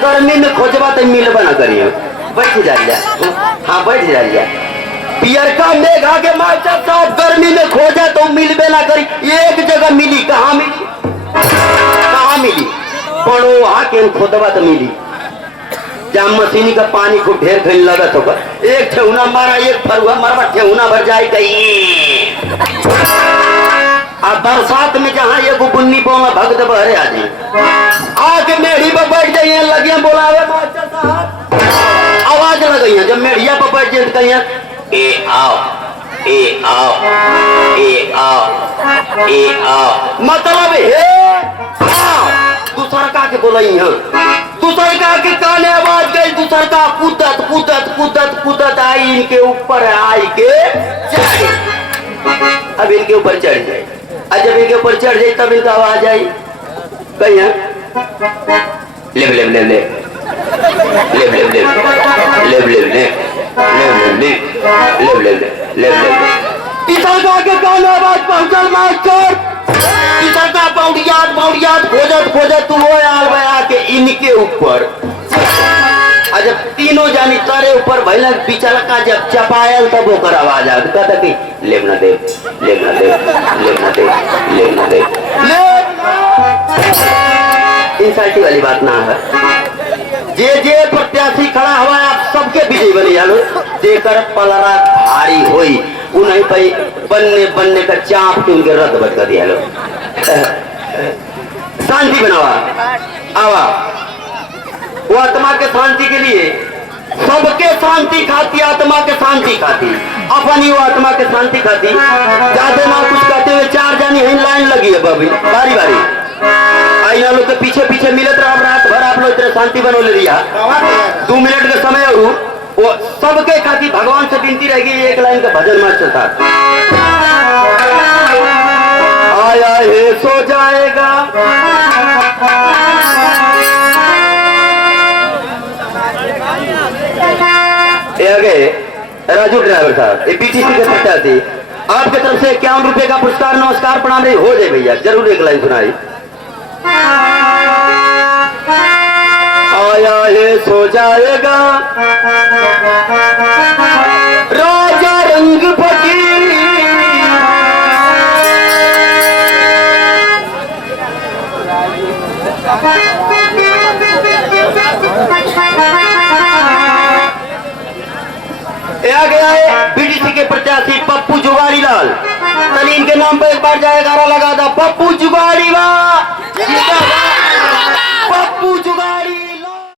गर्मी में खोजबा तो मिलबा ना करियो। बैठ जा। हाँ बैठ जा। पियरका मेघा के मास्टर साहब गर्मी में खोजा तो मिलबे ना करी। एक जगह मिली, कहाँ मिली? पड़ोहा के खोदबा तो मिली। जहाँ मशीनी का पानी खूब ढेर फैल लगत होगा, एक ठेहुना मारा, एक फरुआ मारवा, ठेहुना भर जाए गई। अब बरसात में जहाँ ये बुन्नी बोला भगत बहरे आजी आके मेढ़ी पर बैठ जाइए, लगिया बोलावे मास्टर साहब, आवाज लगाइए। जब मेढ़िया पर बैठ जाए कहिए ए आओ, ए आओ, ए आओ, ए आओ, मतलब हे आओ। दूसरा का के बोलाई है, दूसरा का के काने आवाज गई, दूसरा का कूदत कूदत कूदत कूदत आई इनके ऊपर, आई के जाए। अब इनके ऊपर चढ़ जाए, जब इनके ऊपर चढ़ जाए तब इनका आवाज आई कहीं है ले ले ले ले ले ले ले ले ले ले ले ले ले तीसरा के कान आवाज पहुंचल मास्टर। तीसरा पौड़ियात खोजत तू हो आल के इनके ऊपर। जब तीनों जानी तारे ऊपर भैया बिचला का जब चपायल तब ओकर आवाज आ कहता कि लेना दे लेना दे लेना दे लेना दे ले। इंसाइटी वाली बात ना है। जे प्रत्याशी खड़ा हुआ आप सबके विजय बने जानो। जेकर पलरा भारी होई उन्हीं पे बनने का चाप के उनके रद्द बच कर दिया लो। शांति बनावा आवा, वो आत्मा के शांति के लिए सबके शांति खाती, आत्मा के शांति खाती, अपनी वो आत्मा के शांति खाती। ज्यादा ना कुछ कहते हुए चार जानी है लाइन लगी है बारी बारी आईना लोग के पीछे पीछे मिलत रहा रात भर। आप लोग इतने शांति बनो ले लिया 2 मिनट का समय और वो सबके खाती भगवान से विनती रहेगी। एक लाइन का भजन मास्टर था, आया है सो जाएगा राजू ड्राइवर साहब, बीटीसी के प्रत्याशी, आपके तरफ से 51 रुपए का पुरस्कार। नमस्कार प्रणाम रही हो जाए भैया, जरूर एक लाइन सुनाई। आया है सो जाएगा राजा रंग फकीर, गया है बीडीसी के प्रत्याशी पप्पू जुगाड़ी लाल। तलीन के नाम पे एक बार जाएगा लगा था पप्पू जुगाड़ी, वाह पप्पू जुगाड़ी।